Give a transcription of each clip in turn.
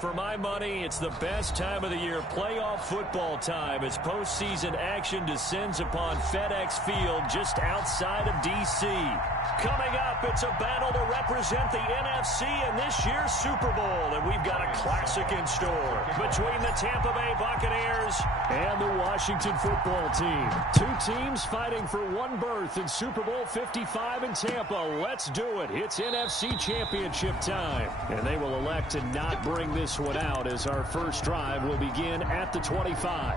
For my money, it's the best time of the year, playoff football time, as postseason action descends upon FedEx Field just outside of D.C. Coming up, it's a battle to represent the NFC in this year's Super Bowl, and we've got a classic in store between the Tampa Bay Buccaneers and the Washington Football Team. Two teams fighting for one berth in Super Bowl 55 in Tampa. Let's do it. It's NFC Championship time, and they will elect to not bring this one out as our first drive will begin at the 25.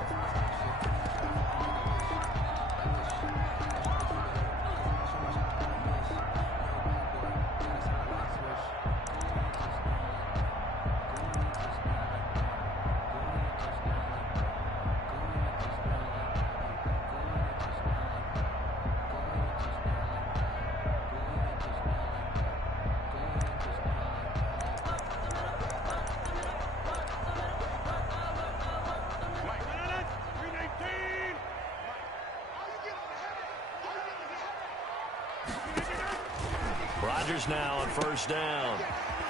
Rodgers now on first down.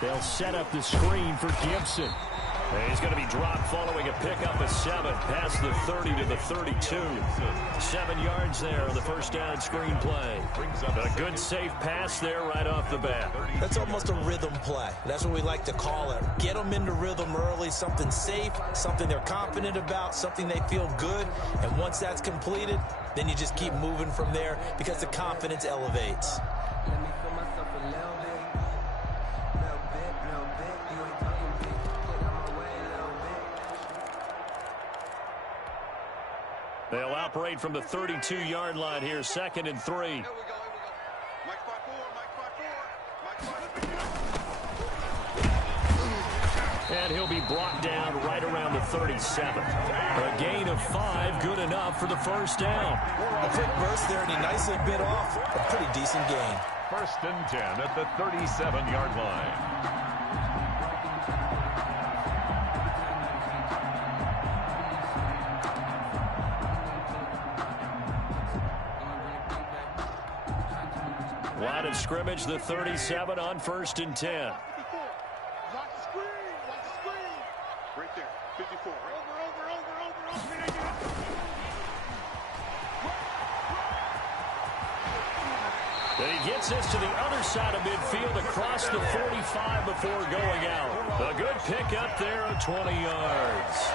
They'll set up the screen for Gibson. And he's going to be dropped following a pickup of 7 past the 30 to the 32. 7 yards there on the first down screen play. A good safe pass there right off the bat. That's almost a rhythm play. That's what we like to call it. Get them into rhythm early, something safe, something they're confident about, something they feel good. And once that's completed, then you just keep moving from there because the confidence elevates. They'll operate from the 32-yard line here, 2nd and 3. Here we go. Mike 5-4. And he'll be brought down right around the 37. A gain of 5, good enough for the first down. A quick burst there, and he nicely bit off a pretty decent gain. 1st and 10 at the 37-yard line. Line of scrimmage, the 37 on 1st and 10. Watch the screen. Right there. 54. Over. Then he gets this to the other side of midfield across the 45 before going out. A good pickup there of 20 yards.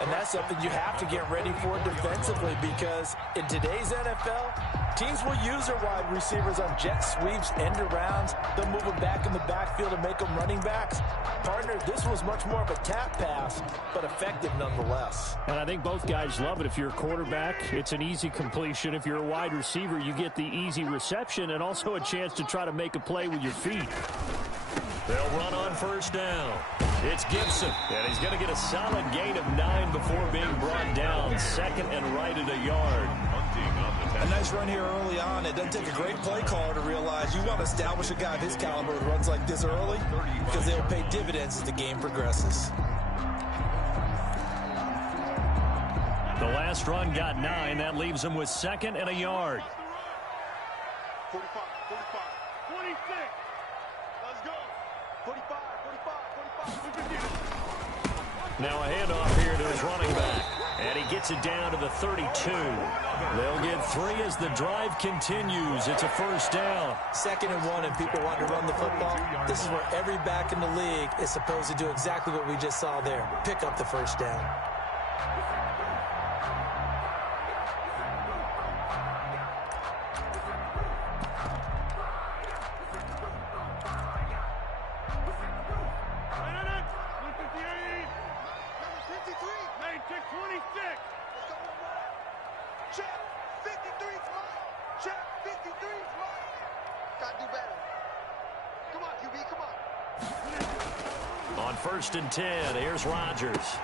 And that's something you have to get ready for defensively because in today's NFL, teams will use their wide receivers on jet sweeps, end arounds. They'll move them back in the backfield and make them running backs. Partner, this was much more of a tap pass, but effective nonetheless. And I think both guys love it. If you're a quarterback, it's an easy completion. If you're a wide receiver, you get the easy reception and also a chance to try to make a play with your feet. They'll run on first down. It's Gibson, and he's going to get a solid gain of 9 before being brought down. 2nd and right at a yard. A nice run here early on. It doesn't take a great play caller to realize you want to establish a guy of his caliber who runs like this early because they'll pay dividends as the game progresses. The last run got 9. That leaves him with 2nd and a yard. 45. 26. Let's go. 45. Now a handoff here to his running back. And he gets it down to the 32. They'll get 3 as the drive continues. It's a first down. 2nd and 1 and people want to run the football. This is where every back in the league is supposed to do exactly what we just saw there. Pick up the first down. On 1st and 10, here's Rodgers.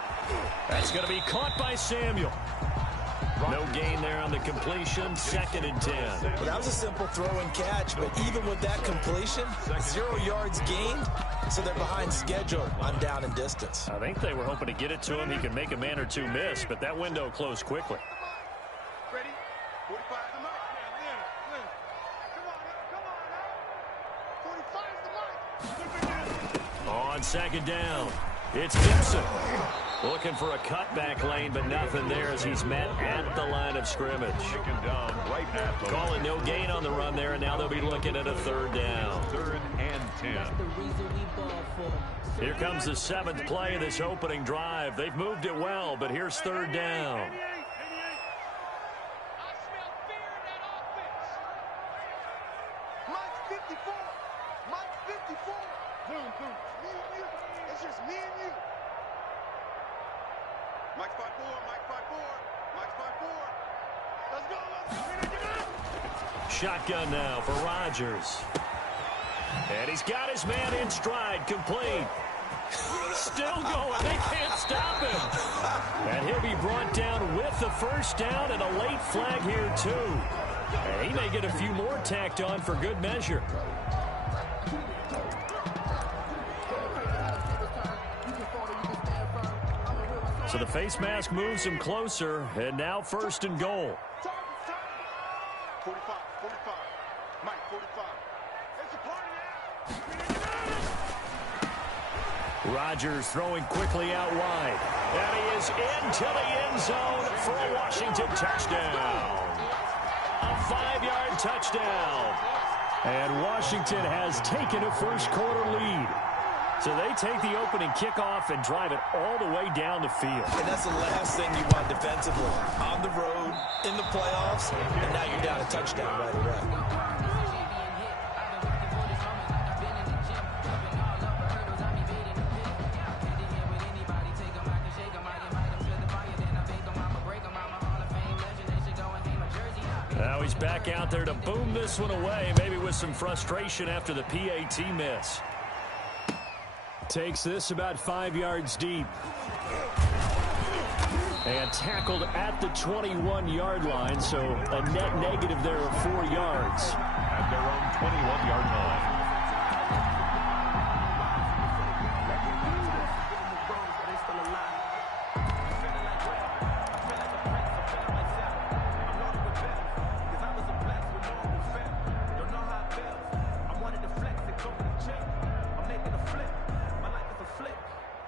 That's going to be caught by Samuel. No gain there on the completion, 2nd and 10. Well, that was a simple throw and catch, but even with that completion, 0 yards gained, so they're behind schedule on down and distance. I think they were hoping to get it to him. He could make a man or two miss, but that window closed quickly. Ready? 45 the mic. Come on now. 45 the mic. On 2nd down, It's Gibson. Looking for a cutback lane, but nothing there as he's met at the line of scrimmage. Calling no gain on the run there, and now they'll be looking at a 3rd down. 3rd and 10. Here comes the 7th play of this opening drive. They've moved it well, but here's 3rd down. Mike 54. Mike 54. Boom, boom. Me and you. It's just me and you. Mike 5-4. Mike 5-4. Mike 5-4. Let's go. Shotgun now for Rodgers. And he's got his man in stride, complete. Still going. They can't stop him. And he'll be brought down with the 1st down and a late flag here, too. And he may get a few more tacked on for good measure. So the face mask moves him closer, and now 1st and goal. 45, 45. Mike 45. It's a party now. Rodgers throwing quickly out wide. And he is into the end zone for a Washington touchdown. A 5-yard touchdown. And Washington has taken a first-quarter lead. So they take the opening kickoff and drive it all the way down the field. And that's the last thing you want defensively. On the road, in the playoffs, and now you're down a touchdown right away. Now he's back out there to boom this one away, maybe with some frustration after the PAT miss. Takes this about 5 yards deep. And tackled at the 21-yard line, so a net negative there of 4 yards. At their own 21-yard line.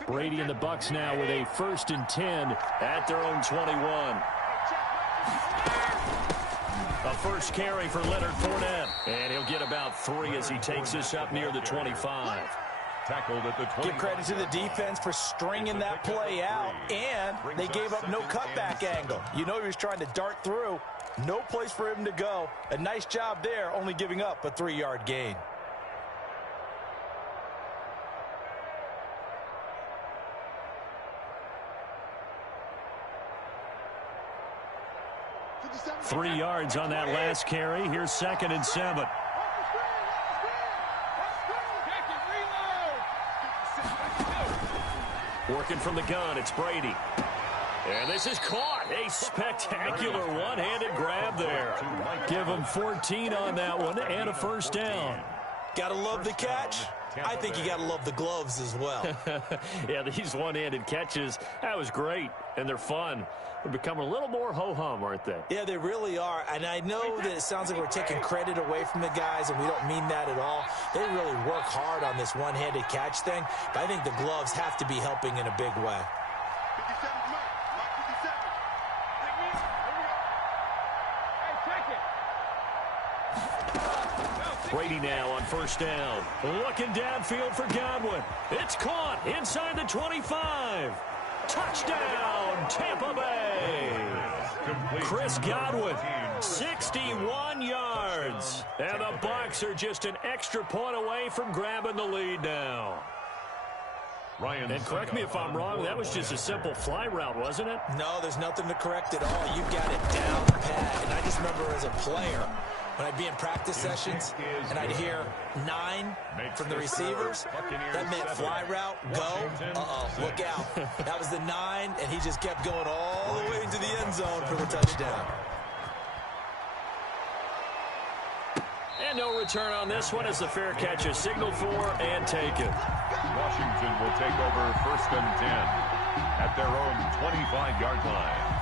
Brady and the Bucs now with a 1st and 10 at their own 21. A first carry for Leonard Fournette. And he'll get about 3 as he takes this up near the 25. Tackled at the 20. Give credit to the defense for stringing that play out, and they gave up no cutback angle. You know he was trying to dart through. No place for him to go. A nice job there, only giving up a 3-yard gain. Three yards on that last carry. Here's 2nd and 7. Working from the gun, it's Brady. And this is caught. A spectacular one-handed grab there. Give him 14 on that one and a 1st down. Gotta love the catch. I think you gotta love the gloves as well. Yeah, these one-handed catches, that was great, and they're fun. They're becoming a little more ho-hum, aren't they? Yeah, they really are. And I know that it sounds like we're taking credit away from the guys, and we don't mean that at all. They really work hard on this one-handed catch thing, but I think the gloves have to be helping in a big way. 57 Mike. Mike 57. Take me. Here we go. Hey, take it. Brady now on 1st down. Looking downfield for Godwin. It's caught inside the 25. Touchdown, Tampa Bay. Chris Godwin, 61 yards. And the Bucs are just an extra point away from grabbing the lead now. And correct me if I'm wrong, that was just a simple fly route, wasn't it? No, there's nothing to correct at all. You got it down pat. And I just remember as a player, when I'd be in practice sessions and I'd hear 9 from the receivers, that meant fly route, go, look out. That was the 9, and he just kept going all the way into the end zone for the touchdown. And no return on this one as the fair catch is signaled for and taken. Washington will take over 1st and 10 at their own 25-yard line.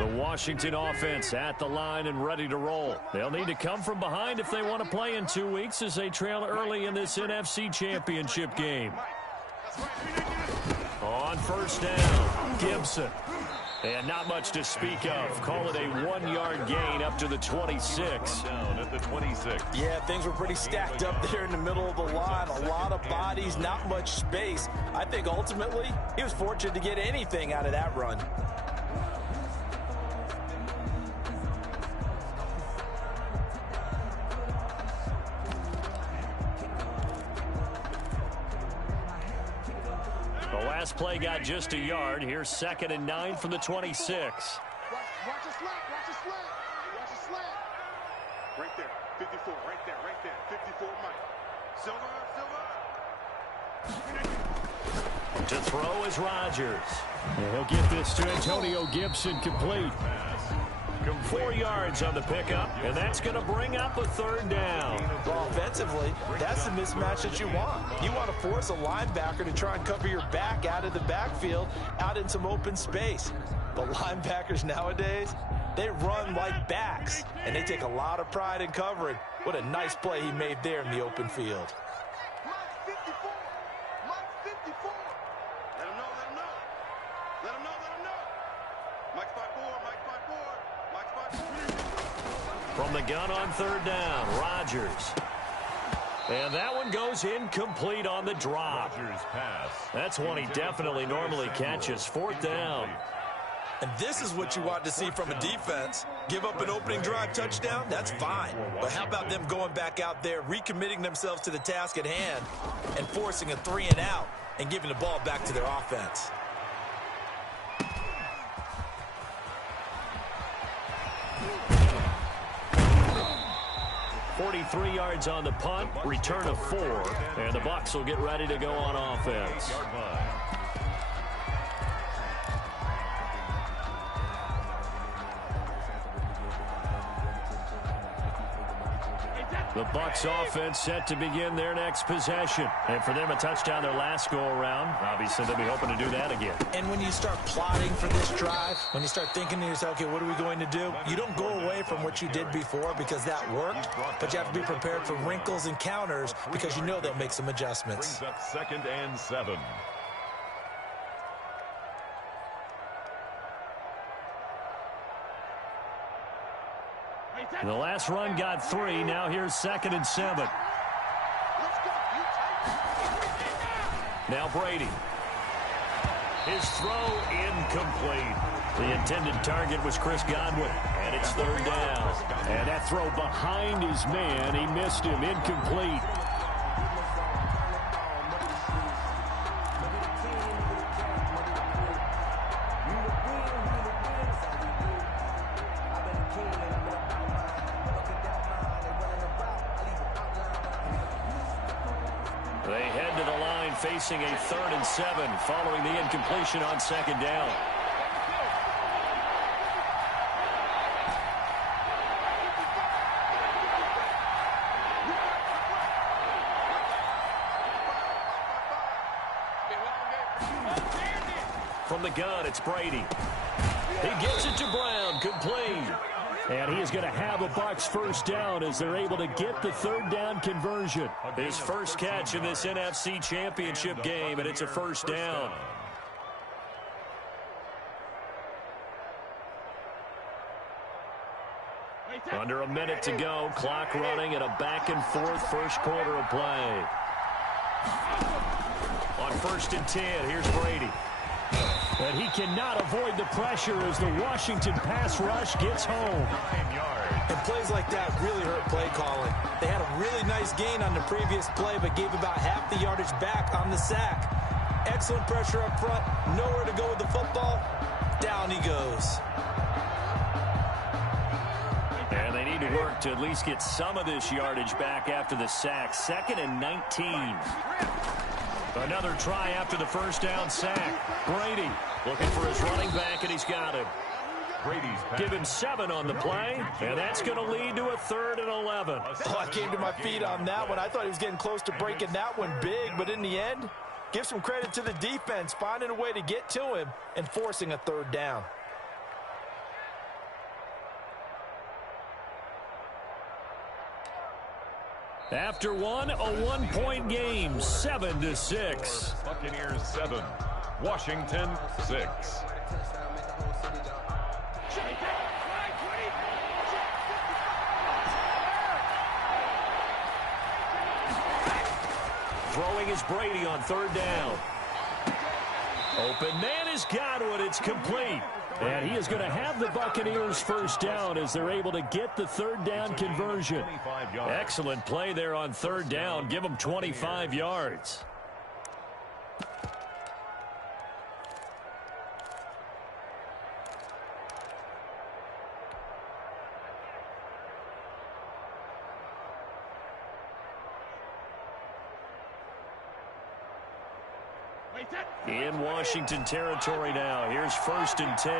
The Washington offense at the line and ready to roll. They'll need to come from behind if they want to play in 2 weeks as they trail early in this NFC Championship game. On first down, Gibson. And not much to speak of. Call it a 1-yard gain up to the 26. Down at the 26. Yeah, things were pretty stacked up there in the middle of the line. A lot of bodies, not much space. I think ultimately he was fortunate to get anything out of that run. Last play got just a yard. Here's 2nd and 9 from the 26. Watch a slant. Watch a slant. Watch a slant. Right there. 54. Right there. 54, Mike. Silver. To throw is Rodgers. And he'll get this to Antonio Gibson complete. 4 yards on the pickup, and that's going to bring up a 3rd down. Well, offensively, that's the mismatch that you want. You want to force a linebacker to try and cover your back out of the backfield, out in some open space. But linebackers nowadays, they run like backs, and they take a lot of pride in covering. What a nice play he made there in the open field. Mike 54. Mike 54. Let him know. Mike 54. From the gun on 3rd down, Rodgers. And that one goes incomplete on the drop. Rodgers pass. That's one he definitely normally catches. 4th down. And this is what you want to see from a defense. Give up an opening drive touchdown, that's fine. But how about them going back out there, recommitting themselves to the task at hand, and forcing a 3-and-out and giving the ball back to their offense? 43 yards on the punt, return of 4, and the Bucs will get ready to go on offense. The Bucs offense set to begin their next possession. And for them, a touchdown their last go-around. Obviously, they'll be hoping to do that again. And when you start plotting for this drive, when you start thinking to yourself, okay, what are we going to do? You don't go away from what you did before because that worked, but you have to be prepared for wrinkles and counters because you know they'll make some adjustments. Brings up 2nd and 7. The last run got 3. Now here's 2nd and 7. Now Brady. His throw incomplete. The intended target was Chris Godwin, and it's 3rd down. And that throw behind his man, he missed him, incomplete. They head to the line facing a 3rd and 7 following the incompletion on 2nd down. From the gun, it's Brady. He gets it to Brown, complete. And he is going to have a Bucs 1st down as they're able to get the 3rd down conversion. His first catch in this NFC Championship game, and it's a 1st down. Under a minute to go, clock running, and a back-and-forth first quarter of play. On 1st and 10, here's Brady. And he cannot avoid the pressure as the Washington pass rush gets home. 9 yards. And plays like that really hurt play calling. They had a really nice gain on the previous play, but gave about half the yardage back on the sack. Excellent pressure up front. Nowhere to go with the football. Down he goes. And they need to work to at least get some of this yardage back after the sack. 2nd and 19. Another try after the 1st down sack. Brady looking for his running back, and he's got him. Brady's pass. Give him 7 on the play, and that's going to lead to a 3rd and 11. Oh, I came to my feet on that one. I thought he was getting close to breaking that one big, but in the end, give some credit to the defense, finding a way to get to him and forcing a 3rd down. After one, a 1-point game, 7-6. Buccaneers 7, Washington 6. Throwing is Brady on third down. Open man is Godwin. It's complete. And he is going to have the Buccaneers first down as they're able to get the third down conversion. Excellent play there on third down. Give them 25 yards. In Washington territory now. Here's 1st and 10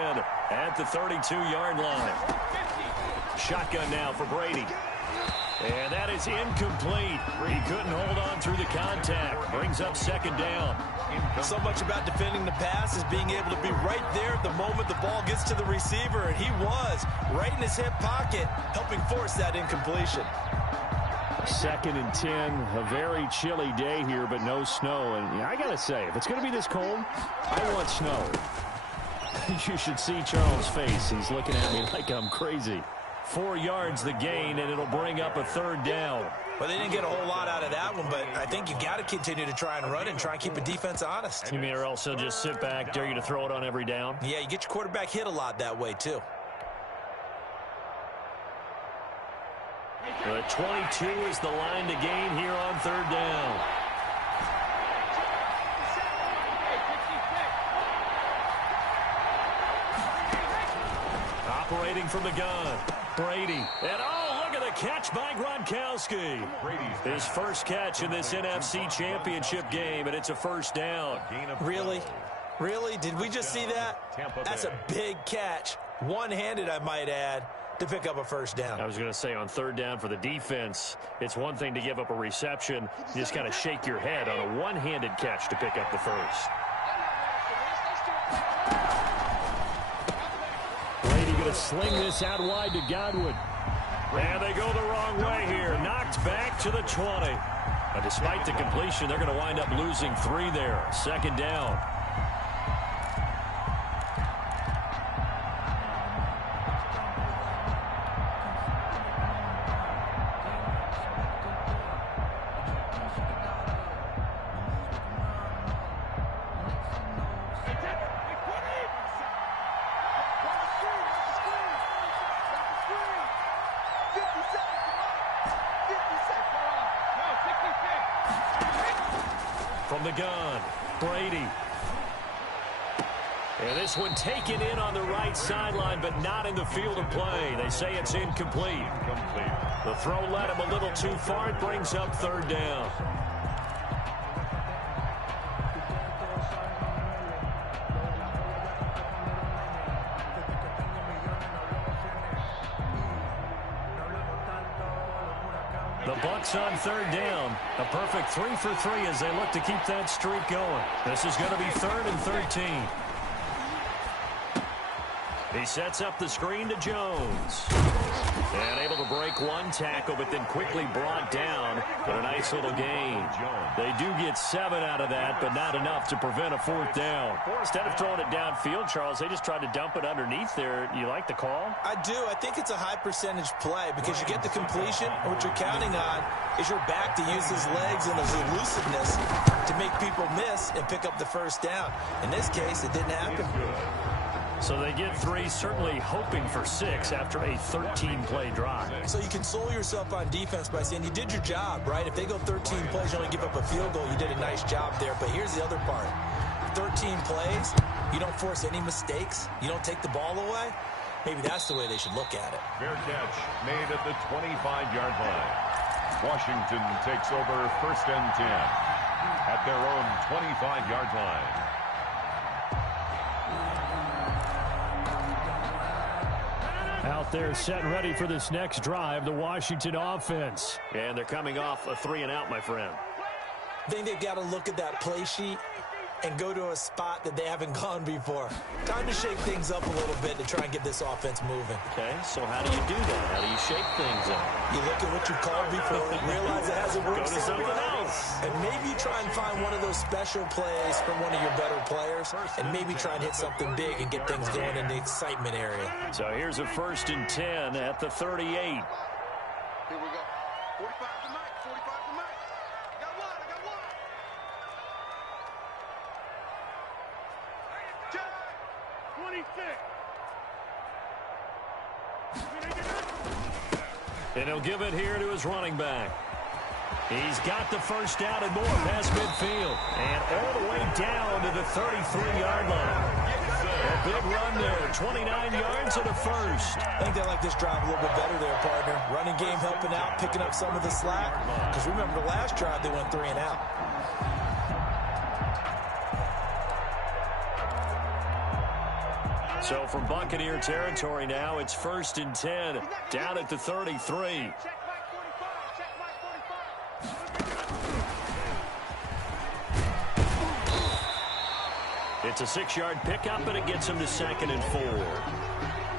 at the 32-yard line. Shotgun now for Brady. And that is incomplete. He couldn't hold on through the contact. Brings up 2nd down. So much about defending the pass is being able to be right there at the moment the ball gets to the receiver. And he was right in his hip pocket, helping force that incompletion. 2nd and 10, a very chilly day here, but no snow. And I got to say, if it's going to be this cold, I want snow. You should see Charles' face. He's looking at me like I'm crazy. 4 yards the gain, and it'll bring up a 3rd down. Well, they didn't get a whole lot out of that one, but I think you got to continue to try and run and try and keep the defense honest. You mean or else he'll just sit back, dare you to throw it on every down? Yeah, you get your quarterback hit a lot that way, too. The 22 is the line to gain here on 3rd down. Operating from the gun, Brady. And oh, look at the catch by Gronkowski. His first catch in this NFC Championship game, and it's a 1st down. Really? Really? Did we just see that? That's a big catch. One-handed, I might add, to pick up a 1st down. I was going to say on 3rd down for the defense, it's one thing to give up a reception. You just got to shake your head on a one-handed catch to pick up the 1st. Brady going to sling this out wide to Godwin. And they go the wrong way here. Knocked back to the 20. Despite the completion, they're going to wind up losing 3 there. 2nd down. From the gun, Brady. And this one taken in on the right sideline, but not in the field of play. They say it's incomplete. The throw led him a little too far. It brings up 3rd down. The Bucs on 3rd down. A perfect 3 for 3 as they look to keep that streak going. This is going to be 3rd and 13. He sets up the screen to Jones. And able to break one tackle, but then quickly brought down. But a nice little gain. They do get 7 out of that, but not enough to prevent a 4th down. Instead of throwing it downfield, Charles, they just tried to dump it underneath there. You like the call? I do. I think it's a high percentage play because you get the completion, and what you're counting on is your back to use his legs and his elusiveness to make people miss and pick up the 1st down. In this case, it didn't happen. So they get 3, certainly hoping for 6 after a 13-play drive. So you console yourself on defense by saying you did your job, right? If they go 13 plays, you only give up a field goal, you did a nice job there. But here's the other part. 13 plays, you don't force any mistakes, you don't take the ball away. Maybe that's the way they should look at it. Fair catch made at the 25-yard line. Washington takes over 1st and 10 at their own 25-yard line. Out there set and ready for this next drive, the Washington offense. And they're coming off a 3-and-out, my friend. I think they've got to look at that play sheet and go to a spot that they haven't gone before. Time to shake things up a little bit to try and get this offense moving. Okay, so how do you do that? How do you shake things up? You look at what you called before, realize it hasn't worked. Go to something else. And maybe try and find one of those special plays from one of your better players, and maybe try and hit something big and get things going in the excitement area. So here's a 1st and 10 at the 38. Here we go. 45 to Mike. 45 to Mike. I got one. I got one. Check. 26. And he'll give it here to his running back. He's got the first down and more past midfield. And all the way down to the 33-yard line. A big run there, 29 yards and a first. I think they like this drive a little bit better there, partner. Running game helping out, picking up some of the slack. Because remember the last drive, they went 3 and out. So from Buccaneer territory now, it's 1st and 10, down at the 33. Check Mike 45. Check Mike 45. It's a 6-yard pickup, and it gets him to 2nd and 4.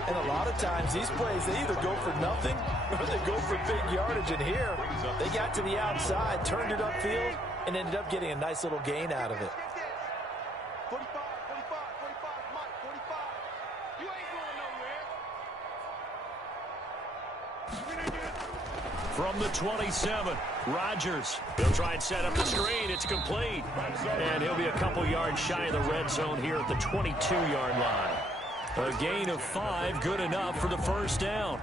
And a lot of times, these plays, they either go for nothing or they go for big yardage. And here, they got to the outside, turned it upfield, and ended up getting a nice little gain out of it. 45, 45, 45, Mike 45. You ain't going nowhere. From the 27, Rodgers. He'll try and set up the screen. It's complete. And he'll be a couple yards shy of the red zone here at the 22-yard line. A gain of 5, good enough for the first down.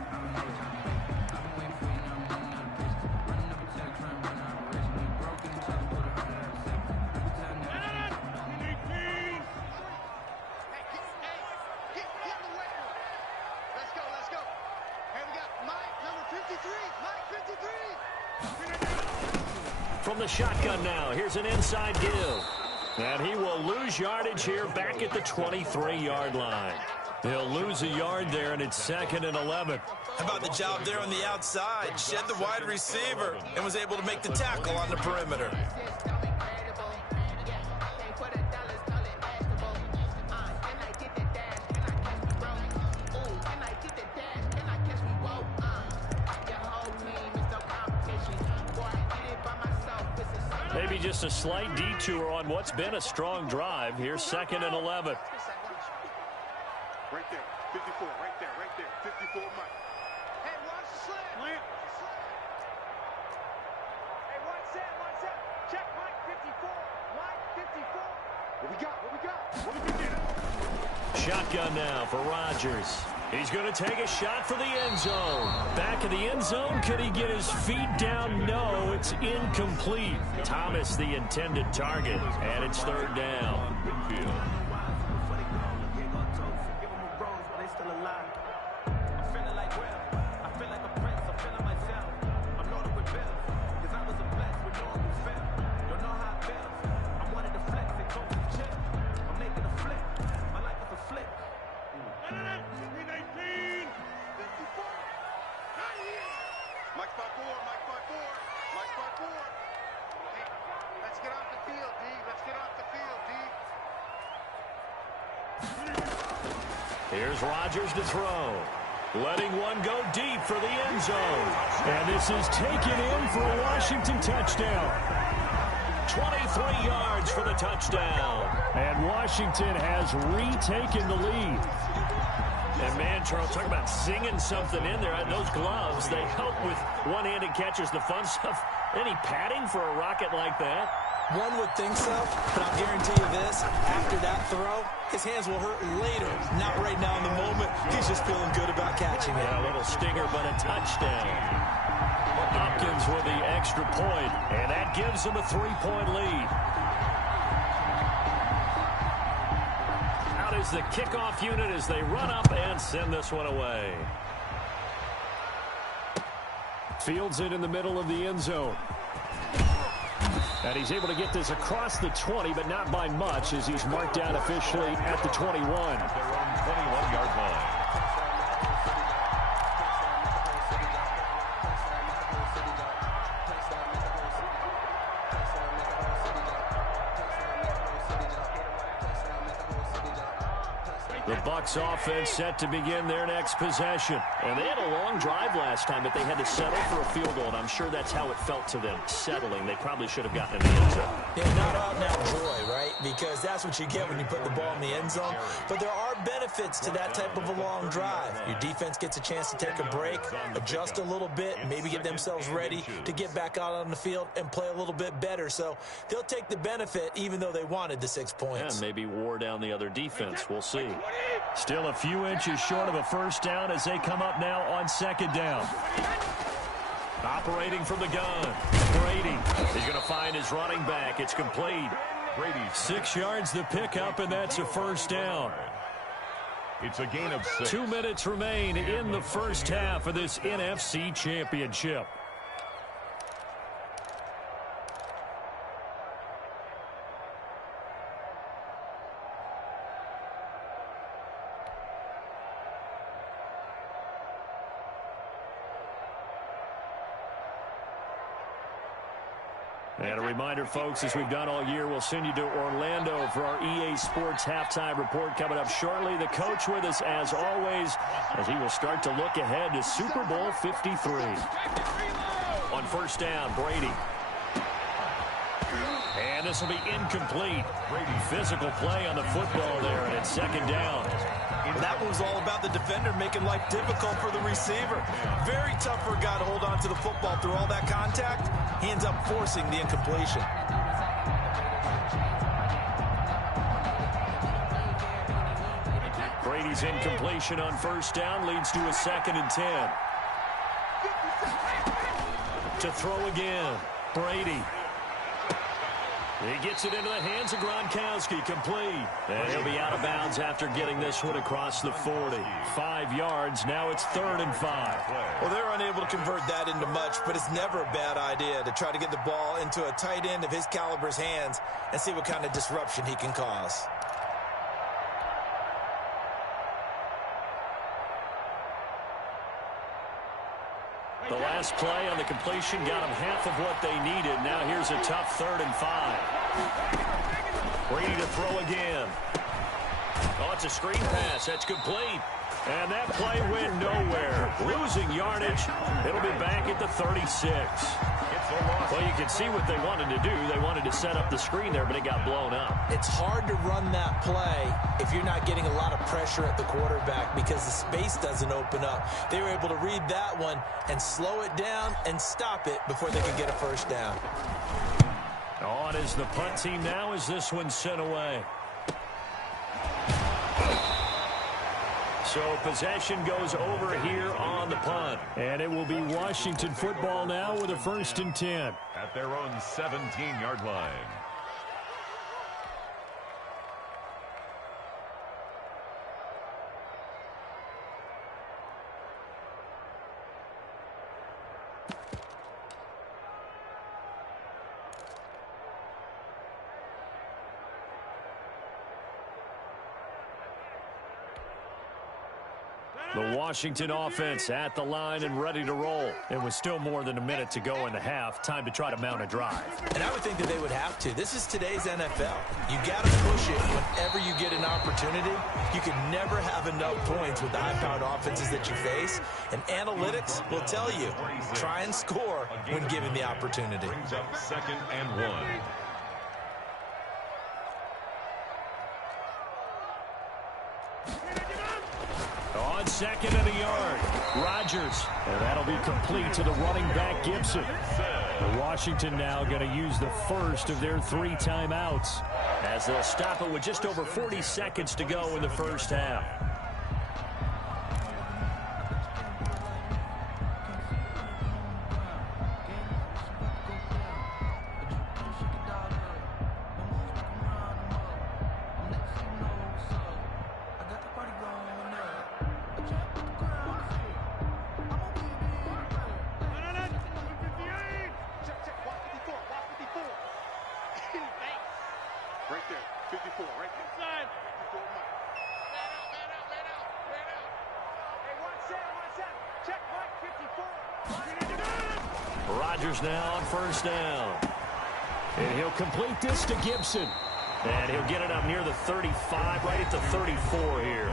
From the shotgun now, here's an inside give. And he will lose yardage here back at the 23-yard line. He'll lose a yard there, and it's 2nd and 11. How about the job there on the outside? Shed the wide receiver and was able to make the tackle on the perimeter. Maybe just a slight detour on what's been a strong drive. Here's 2nd and 11. Right there, 54, right there, 54, Mike. Hey, watch the slant. Hey, one set. Check Mike 54, Mike 54. What we got? Shotgun now for Rodgers. He's going to take a shot for the end zone. Back in the end zone, could he get his feet down? No, it's incomplete. Thomas, the intended target, and it's 3rd down. Here's Rodgers to throw. Letting one go deep for the end zone. And this is taken in for a Washington touchdown. 23 yards for the touchdown. And Washington has retaken the lead. And man, Charles, talk about singing something in there. Those gloves, they help with one-handed catches, the fun stuff. Any padding for a rocket like that? One would think so, but I'll guarantee you this, after that throw, his hands will hurt later, not right now in the moment. He's just feeling good about catching it. Yeah, a little stinger, but a touchdown. Hopkins with the extra point, and that gives him a 3-point lead. Out is the kickoff unit as they run up and send this one away. Fields it in the middle of the end zone. And he's able to get this across the 20, but not by much, as he's marked down officially at the 21. Their own 21-yard line. Bucs offense set to begin their next possession. And they had a long drive last time, but they had to settle for a field goal, and I'm sure that's how it felt to them, settling. They probably should have gotten in the end zone. Yeah, not out now joy, right? Because that's what you get when you put the ball in the end zone. But there are benefits to that type of a long drive. Your defense gets a chance to take a break, adjust a little bit, maybe get themselves ready to get back out on the field and play a little bit better. So they'll take the benefit even though they wanted the 6 points. And maybe wore down the other defense. We'll see. Still a few inches short of a first down as they come up now on second down. Operating from the gun. Brady is going to find his running back. It's complete. Brady 6 yards the pickup, and that's a first down. It's a gain of 6. 2 minutes remain in the first half of this NFC Championship. And a reminder, folks, as we've done all year, we'll send you to Orlando for our EA Sports halftime report coming up shortly. The coach with us, as always, as he will start to look ahead to Super Bowl 53. On first down, Brady. And this will be incomplete. Brady, physical play on the football there, and it's second down. That was all about the defender making life difficult for the receiver. Very tough for a guy to hold on to the football through all that contact. He ends up forcing the incompletion. Brady's incompletion on first down leads to a 2nd and 10. To throw again, Brady. He gets it into the hands of Gronkowski, complete. And he'll be out of bounds after getting this one across the 40. 5 yards, now it's 3rd and 5. Well, they're unable to convert that into much, but it's never a bad idea to try to get the ball into a tight end of his caliber's hands and see what kind of disruption he can cause. The last play on the completion got them half of what they needed. Now here's a tough 3rd and 5. Brady to throw again. Oh, it's a screen pass. That's complete. And that play went nowhere. Losing yardage. It'll be back at the 36. Well, you can see what they wanted to do. They wanted to set up the screen there, but it got blown up. It's hard to run that play if you're not getting a lot of pressure at the quarterback because the space doesn't open up. They were able to read that one and slow it down and stop it before they could get a first down. On is the punt team now as this one's sent away. So possession goes over here on the punt. And it will be Washington football now with a 1st and 10. At their own 17-yard line. The Washington offense at the line and ready to roll. It was still more than a minute to go in the half. Time to try to mount a drive. And I would think that they would have to. This is today's NFL. You got to push it whenever you get an opportunity. You can never have enough points with the high-powered offenses that you face. And analytics will tell you, try and score when given the opportunity. Brings up 2nd and 1. On 2nd and a yard, Rodgers. And that'll be complete to the running back, Gibson. The Washington now going to use the first of their 3 timeouts as they'll stop it with just over 40 seconds to go in the first half. Right there, 54, right there. Inside. 54, man out. Hey, watch that. Check Mike, 54. Rodgers now on first down. And he'll complete this to Gibson. And he'll get it up near the 35, right at the 34 here.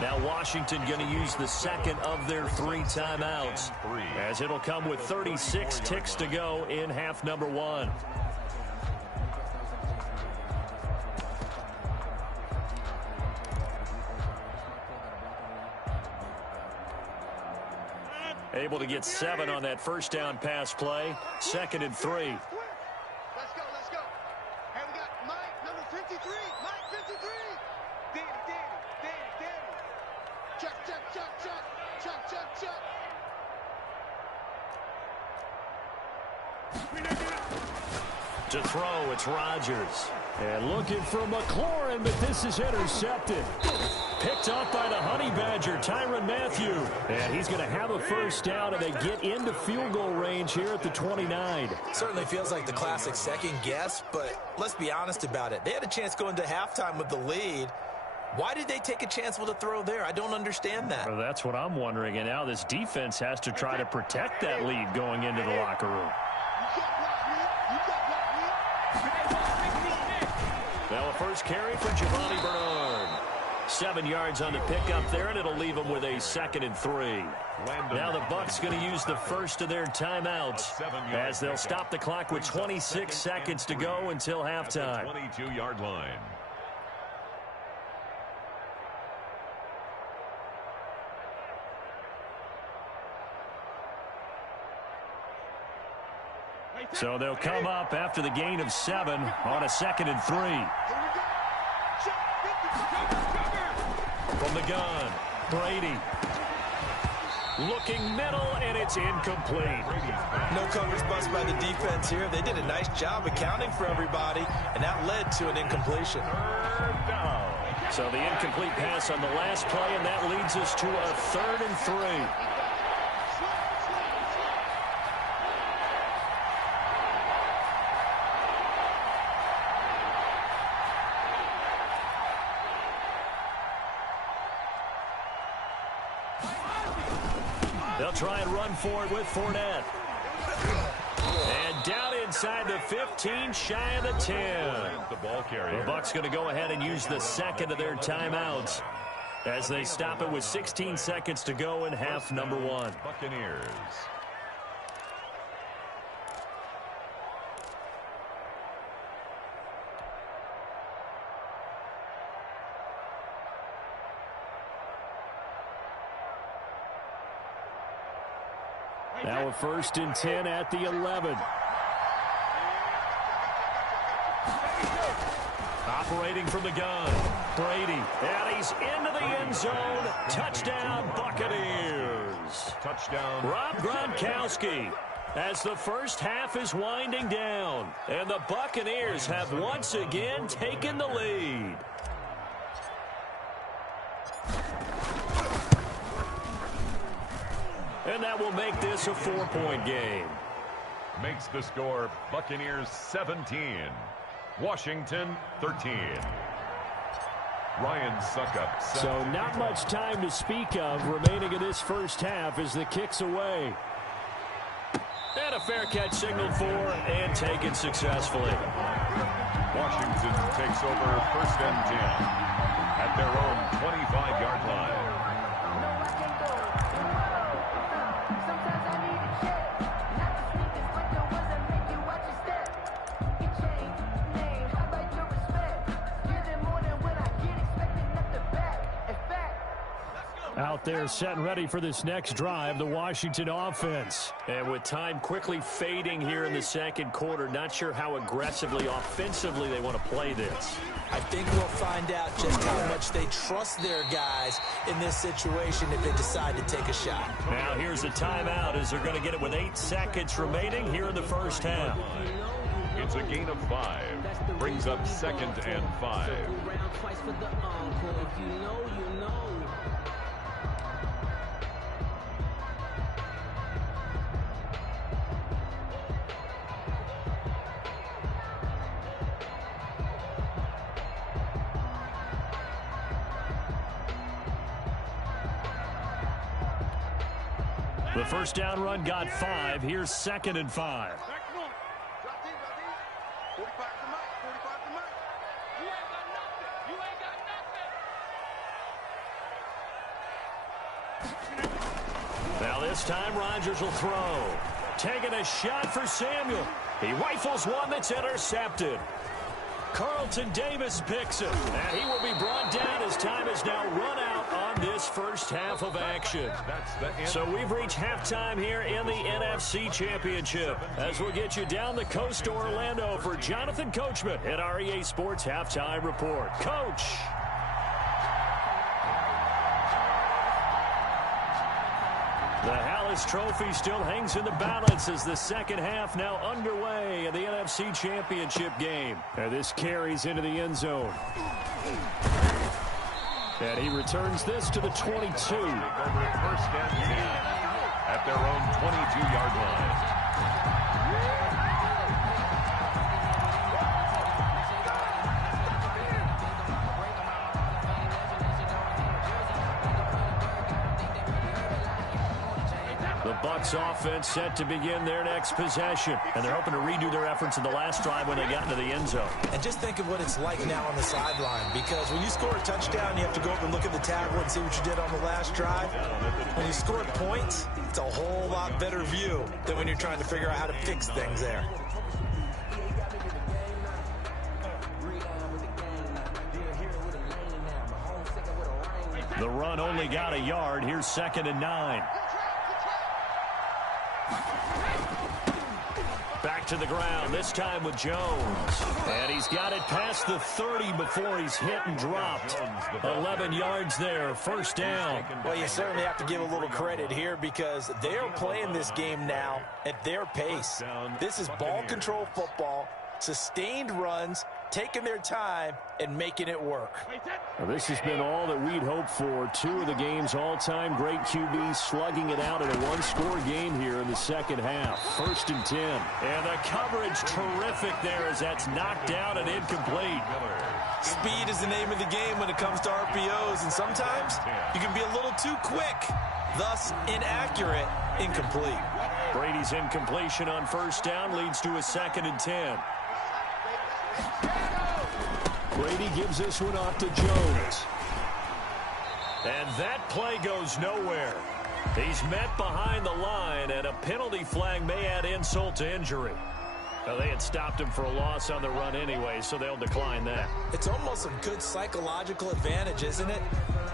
Now Washington going to use the second of their 3 timeouts, as it'll come with 36 ticks to go in half number 1. Able to get 7 on that first down pass play. 2nd and 3. Let's go, let's go. And we got Mike, number 53. Mike, 53. Danny. Check. To throw, it's Rodgers. And looking for McLaurin, but this is intercepted. Picked up by the Honey Badger, Tyrann Mathieu. And he's going to have a first down, and they get into field goal range here at the 29. Certainly feels like the classic second guess, but let's be honest about it. They had a chance going to halftime with the lead. Why did they take a chance with a throw there? I don't understand that. Well, that's what I'm wondering. And now this defense has to try to protect that lead going into the locker room. Now a first carry for Giovanni Bernard. 7 yards on the pickup there, and it'll leave them with a 2nd and 3. Now the Bucs going to use the first of their timeouts, as they'll stop the clock with 26 seconds to go until halftime. 22-yard line. So they'll come up after the gain of 7 on a 2nd and 3. From the gun, Brady. Looking middle, and it's incomplete. No coverage bust by the defense here. They did a nice job accounting for everybody, and that led to an incompletion. So the incomplete pass on the last play, and that leads us to a 3rd and 3. They'll try and run for it with Fournette. And down inside the 15, shy of the 10. The ball carrier. The Bucs going to go ahead and use the second of their timeouts as they stop it with 16 seconds to go in half number 1. Buccaneers. Now a 1st and 10 at the 11. Operating from the gun, Brady. And he's into the end zone. Touchdown, Buccaneers. Touchdown. Rob Gronkowski, as the first half is winding down. And the Buccaneers have once again taken the lead. And that will make this a 4-point game. Makes the score Buccaneers 17, Washington 13. Ryan Suckup. So not much time to speak of remaining in this first half as the kick's away. And a fair catch signaled for and taken successfully. Washington takes over 1st and 10 at their own 25-yard line. Out there set and ready for this next drive, the Washington offense. And with time quickly fading here in the second quarter, not sure how aggressively, offensively they want to play this. I think we'll find out just how much they trust their guys in this situation if they decide to take a shot. Now here's a timeout as they're going to get it with 8 seconds remaining here in the first half. It's a gain of 5. Brings up 2nd and 5. The first down run got 5. Here's 2nd and 5. Now this time Rodgers will throw. Taking a shot for Samuel. He rifles one that's intercepted. Carlton Davis picks it, and he will be brought down as time has now run out on this first half of action. So we've reached halftime here in the NFC Championship as we'll get you down the coast to Orlando for Jonathan Coachman at our EA Sports Halftime Report. Coach. The Hallis Trophy still hangs in the balance as the second half now underway in the NFC Championship game. And this carries into the end zone. And he returns this to the 22. Over first and 10 at their own 22-yard line. Bucs offense set to begin their next possession. And they're hoping to redo their efforts in the last drive when they got into the end zone. And just think of what it's like now on the sideline, because when you score a touchdown, you have to go over and look at the tackle and see what you did on the last drive. When you score points, it's a whole lot better view than when you're trying to figure out how to fix things there. The run only got a yard. Here's 2nd and 9. Back to the ground, this time with Jones. And he's got it past the 30 before he's hit and dropped. 11 yards there, first down. Well, you certainly have to give a little credit here because they're playing this game now at their pace. This is ball control football, sustained runs, taking their time and making it work. Well, this has been all that we'd hoped for. Two of the game's all-time great QBs slugging it out in a one-score game here in the second half. 1st and 10. And the coverage terrific there as that's knocked down and incomplete. Speed is the name of the game when it comes to RPOs, and sometimes you can be a little too quick, thus inaccurate, incomplete. Brady's incompletion on first down leads to a 2nd and 10. Brady gives this one off to Jones. And that play goes nowhere. He's met behind the line, and a penalty flag may add insult to injury. Well, they had stopped him for a loss on the run anyway, so they'll decline that. It's almost a good psychological advantage, isn't it?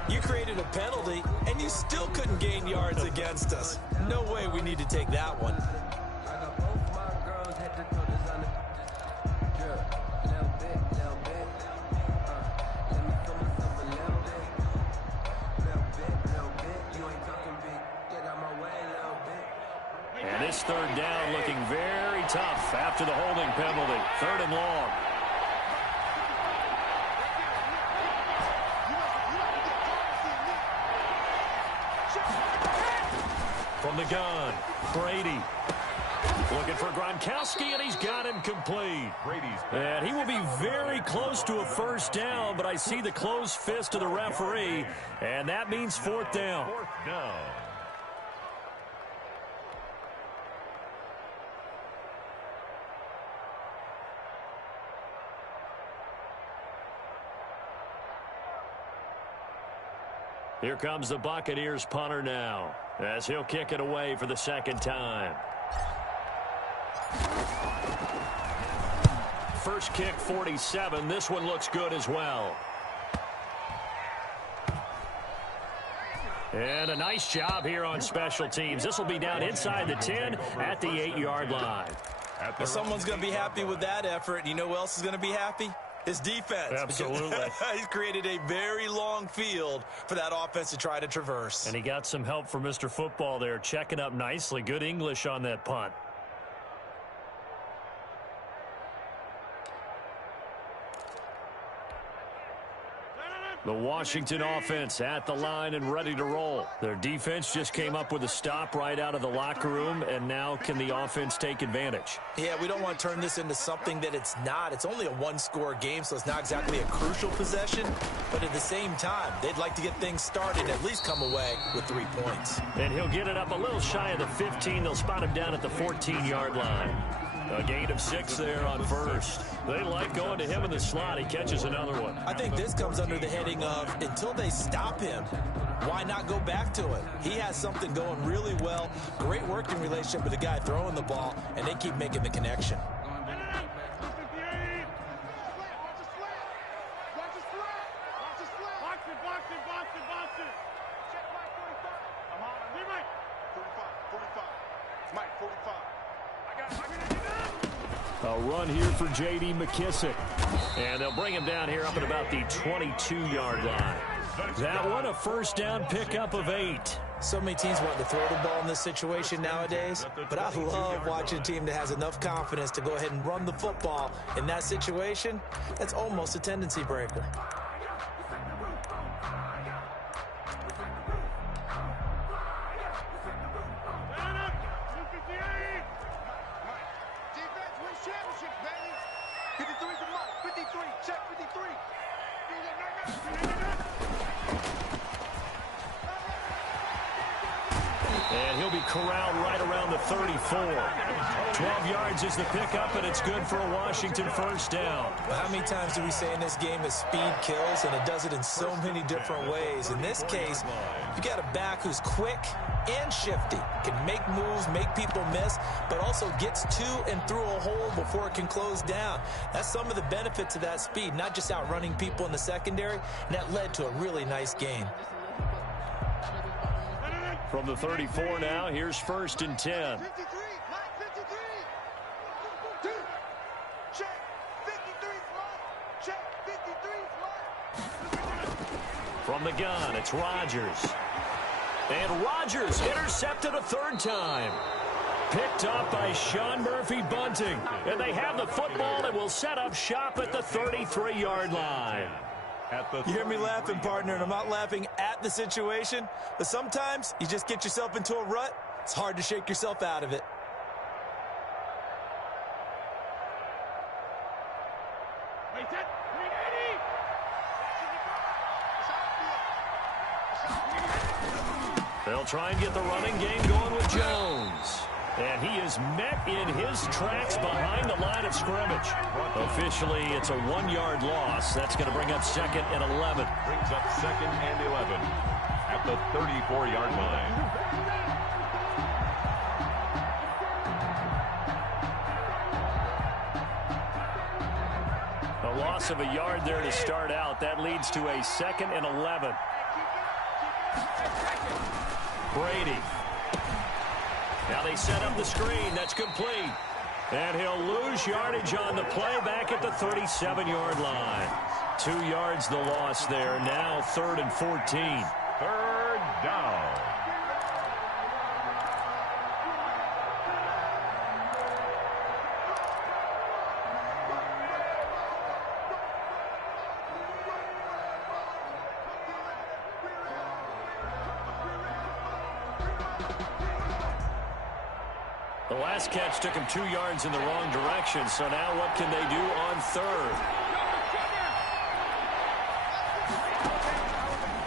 You created a penalty, and you still couldn't gain yards against us. No way we need to take that one. And this 3rd down looking very tough after the holding penalty. 3rd and long. From the gun, Brady. Looking for Gronkowski, and he's got him complete. And he will be very close to a first down, but I see the closed fist of the referee, and that means 4th down. 4th down. Here comes the Buccaneers punter now, as he'll kick it away for the 2nd time. First kick, 47. This one looks good as well. And a nice job here on special teams. This will be down inside the 10 at the 8-yard line. Well, someone's going to be happy with that effort. You know who else is going to be happy? His defense. Absolutely. He's created a very long field for that offense to try to traverse. And he got some help from Mr. Football there, checking up nicely. Good English on that punt. The Washington offense at the line and ready to roll. Their defense just came up with a stop right out of the locker room, and now can the offense take advantage? Yeah, we don't want to turn this into something that it's not. It's only a one-score game, so it's not exactly a crucial possession. But at the same time, they'd like to get things started and at least come away with 3 points. And he'll get it up a little shy of the 15. They'll spot him down at the 14-yard line. A gain of 6 there on first. They like going to him in the slot. He catches another one. I think this comes under the heading of until they stop him, why not go back to it? He has something going really well. Great working relationship with the guy throwing the ball, and they keep making the connection. A run here for J.D. McKissick. And they'll bring him down here up at about the 22-yard line. That one a first down pickup of 8. So many teams want to throw the ball in this situation nowadays, but I love watching a team that has enough confidence to go ahead and run the football. In that situation, that's almost a tendency breaker. And he'll be corralled right around the 34. 12 yards is the pickup, and it's good for a Washington first down. Well, how many times do we say in this game that speed kills, and it does it in so many different ways? In this case, you got a back who's quick and shifty, can make moves, make people miss, but also gets to and through a hole before it can close down. That's some of the benefits of that speed, not just outrunning people in the secondary, and that led to a really nice game. From the 34 now, here's first and 10. 53, Mike, 53. 2. Check. 53 slot. Check. 53 slot. From the gun, it's Rodgers. And Rodgers intercepted a third time. Picked up by Sean Murphy-Bunting. And they have the football and will set up shop at the 33-yard line. You hear me laughing, partner, and I'm not laughing at the situation, but sometimes you just get yourself into a rut. It's hard to shake yourself out of it. They'll try and get the running game going with Jones. And he is met in his tracks behind the line of scrimmage. Officially, it's a 1-yard loss. That's going to bring up second and 11. Brings up second and 11 at the 34-yard line. A loss of a yard there to start out. That leads to a second and 11. Brady. Now they set up the screen. That's complete. And he'll lose yardage on the play back at the 37-yard line. 2 yards the loss there. Now 3rd and 14. Third down. The last catch took him 2 yards in the wrong direction, so now what can they do on 3rd?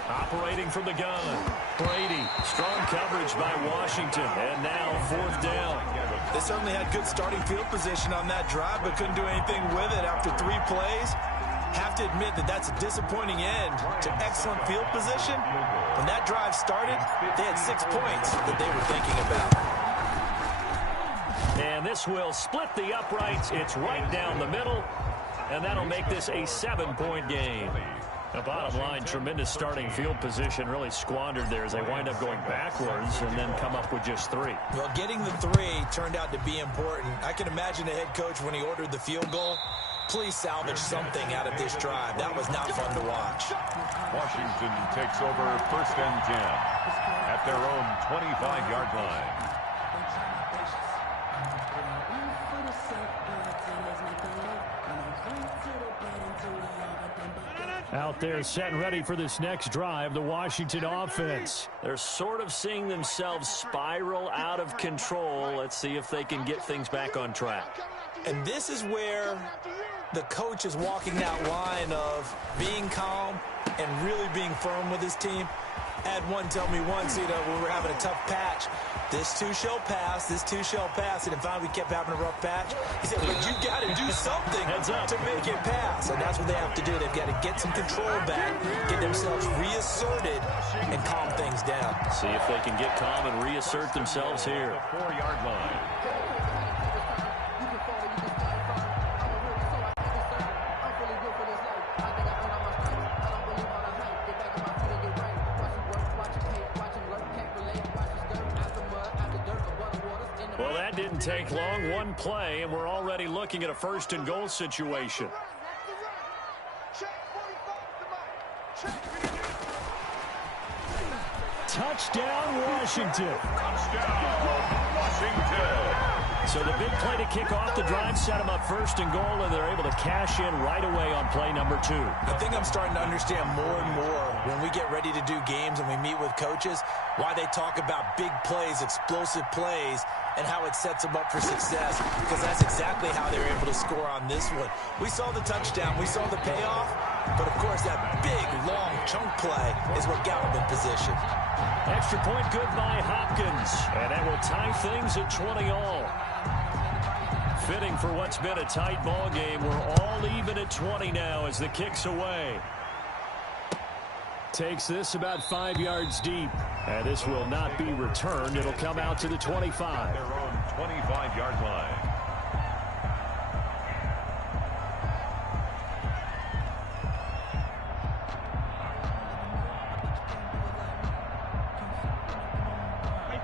Operating from the gun. Brady, strong coverage by Washington, and now 4th down. They certainly had good starting field position on that drive, but couldn't do anything with it after 3 plays. Have to admit that that's a disappointing end to excellent field position. When that drive started, they had 6 points that they were thinking about. And this will split the uprights. It's right down the middle, and that'll make this a 7-point game. The bottom line, tremendous starting field position, really squandered there as they wind up going backwards and then come up with just 3. Well, getting the 3 turned out to be important. I can imagine the head coach when he ordered the field goal. Please salvage something out of this drive. That was not fun to watch. Washington takes over first and 10 at their own 25-yard line. Out there set and ready for this next drive, the Washington offense. They're sort of seeing themselves spiral out of control. Let's see if they can get things back on track. And this is where the coach is walking that line of being calm and really being firm with his team. Had one tell me once, when we were having a tough patch, this too shall pass, this too shall pass. And finally we kept having a rough patch. He said, but you got to do something to make it pass. And that's what they have to do. They've got to get some control back, get themselves reasserted, and calm things down. See if they can get calm and reassert themselves here. 4-yard line. Well, that didn't take long. One play, and we're already looking at a first-and-goal situation. Touchdown, Washington. Touchdown, Washington. So the big play to kick off the drive set them up first and goal, and they're able to cash in right away on play number 2. I think I'm starting to understand more and more when we get ready to do games and we meet with coaches why they talk about big plays, explosive plays, and how it sets them up for success, because that's exactly how they were able to score on this one. We saw the touchdown. We saw the payoff. But, of course, that big, long chunk play is what got them in position. Extra point good by Hopkins. And that will tie things at 20 all. Fitting for what's been a tight ball game. We're all even at 20 now as the kick's away. Takes this about 5 yards deep. And this will not be returned. It'll come out to the 25. Their own 25-yard line.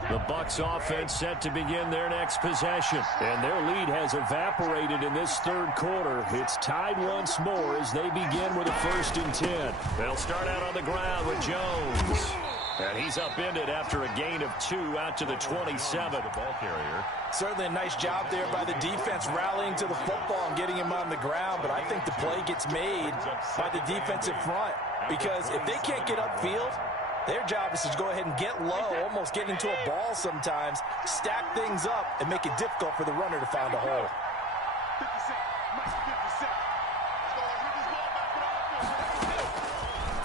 The Bucs offense set to begin their next possession. And their lead has evaporated in this third quarter. It's tied once more as they begin with a 1st and 10. They'll start out on the ground with Jones. And he's upended after a gain of 2 out to the 27. The ball carrier. Certainly a nice job there by the defense rallying to the football and getting him on the ground. But I think the play gets made by the defensive front, because if they can't get upfield, their job is to go ahead and get low, almost get into a ball sometimes, stack things up, and make it difficult for the runner to find a hole. 50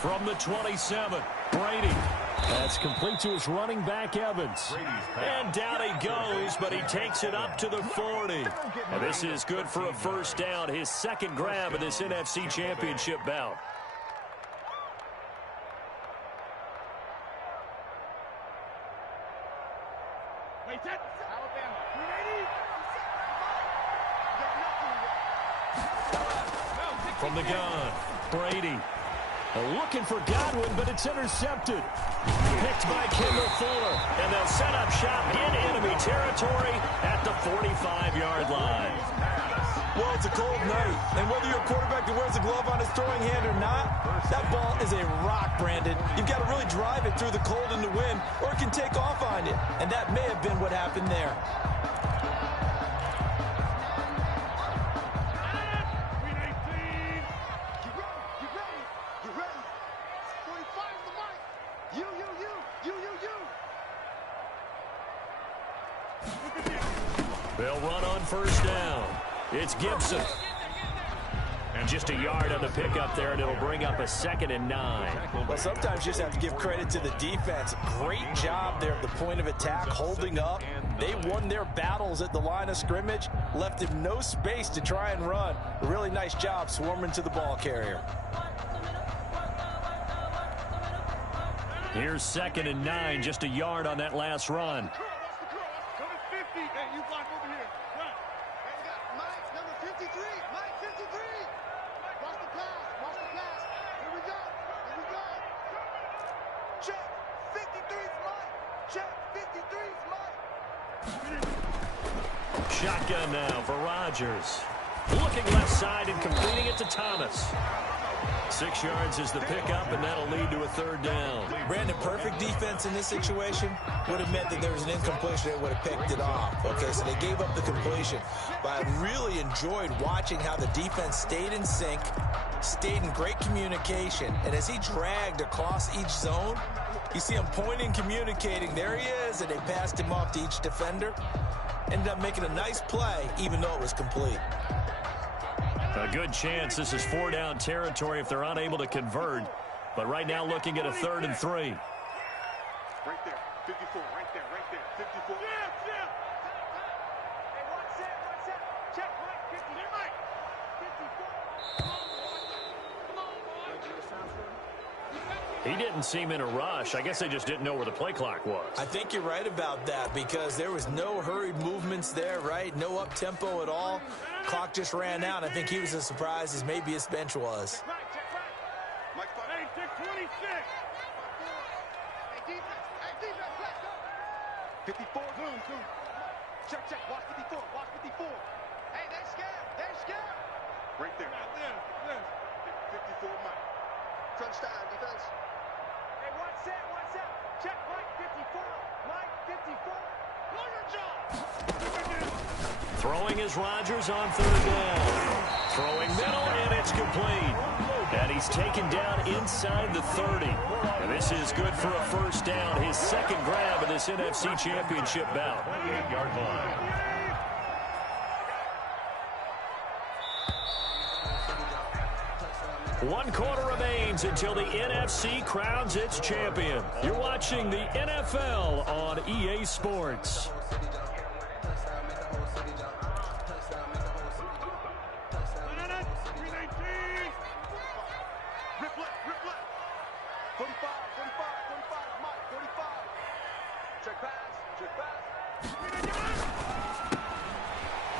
From the 27, Brady. That's complete to his running back, Evans. And down he goes, but he takes it up to the 40. And this is good for a first down, his second grab of this NFC Championship bout. From the gun, Brady. Looking for Godwin, but it's intercepted. Picked by Kendall Fuller. And they'll set up shop in enemy territory at the 45-yard line. Well, it's a cold night, and whether you're a quarterback that wears a glove on his throwing hand or not, that ball is a rock, Brandon. You've got to really drive it through the cold and the wind, or it can take off on you. And that may have been what happened there. They'll run on first down. It's Gibson. And just a yard on the pickup there, and it'll bring up a 2nd and 9. Well, sometimes you just have to give credit to the defense. Great job there at the point of attack, holding up. They won their battles at the line of scrimmage, left him no space to try and run. A really nice job swarming to the ball carrier. Here's 2nd and 9, just a yard on that last run. Shotgun now for Rodgers. Looking left side and completing it to Thomas. 6 yards is the pickup, and that'll lead to a 3rd down. Brandon, perfect defense in this situation would have meant that there was an incompletion. They would have picked it off. Okay, so they gave up the completion. But I really enjoyed watching how the defense stayed in sync, stayed in great communication. And as he dragged across each zone, you see him pointing, communicating. There he is, and they passed him off to each defender. Ended up making a nice play, even though it was complete. A good chance this is 4-down territory if they're unable to convert. But right now looking at a 3rd and 3. Right there. 54. Right there. Right there. 54. Yeah. Hey, one set. Check, Mike. 50. Hey, Mike. 54. Come on, boy. He didn't seem in a rush. I guess they just didn't know where the play clock was. I think you're right about that because there was no hurried movements there, right? No up-tempo at all. Clock just ran out. I think he was as surprised as maybe his bench was. Check right. Hey, 626. Hey, defense, let's go. 54. Zoom. Check. Watch 54. Watch 54. Hey, they're scared. Right there. 54, Mike. Crunch time, defense. Hey, one set. Check, Mike. 54. Mike, 54. Lawyer job. Throwing is Rodgers on third down. Throwing middle, and it's complete. And he's taken down inside the 30. And this is good for a first down. His second grab of this NFC Championship bout. 8-yard line. One quarter remains until the NFC crowns its champion. You're watching the NFL on EA Sports. Rip left. 45, Mike, 45. Check pass.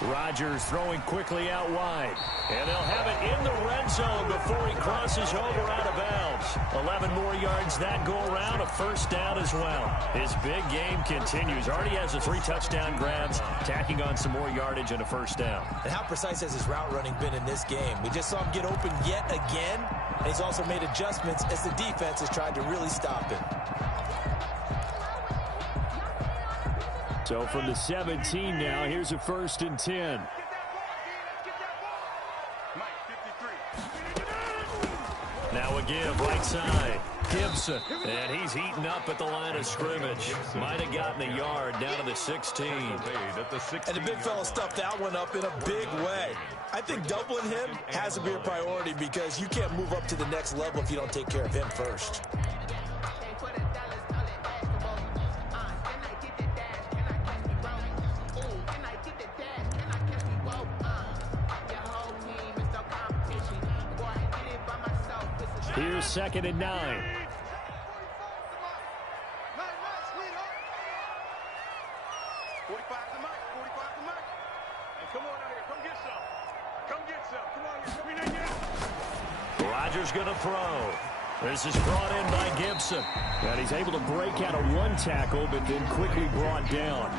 Rodgers throwing quickly out wide. And they'll have it in the red zone before he crosses over out of bounds. 11 more yards that go around, a first down as well. His big game continues. Already has the 3 touchdown grabs, tacking on some more yardage and a first down. And how precise has his route running been in this game? We just saw him get open yet again, and he's also made adjustments as the defense has tried to really stop him. So from the 17 now, here's a 1st and 10. Now a give, right side. Gibson, and he's heating up at the line of scrimmage. Might have gotten a yard down to the 16. And the big fella stuffed that one up in a big way. I think doubling him has to be a priority because you can't move up to the next level if you don't take care of him first. Here's 2nd and 9. 45 to Mike. And come on out here. Come get some. Come on here. Rodgers going to throw. This is brought in by Gibson. And he's able to break out of one tackle, but then quickly brought down.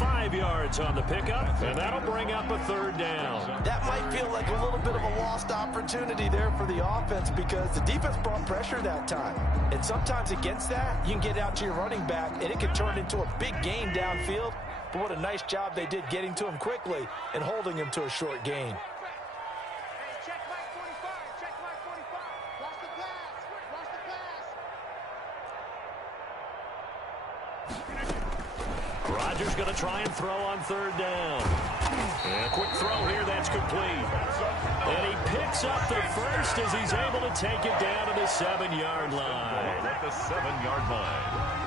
5 yards on the pickup, and that'll bring up a 3rd down. That might feel like a little bit of a lost opportunity there for the offense because the defense brought pressure that time. And sometimes against that, you can get out to your running back, and it can turn into a big gain downfield. But what a nice job they did getting to him quickly and holding him to a short gain. Check Mike 45. Watch the pass. Rodgers going to try and throw on 3rd down. And a quick throw here, that's complete. And he picks up the first as he's able to take it down to the 7-yard line. At the 7-yard line.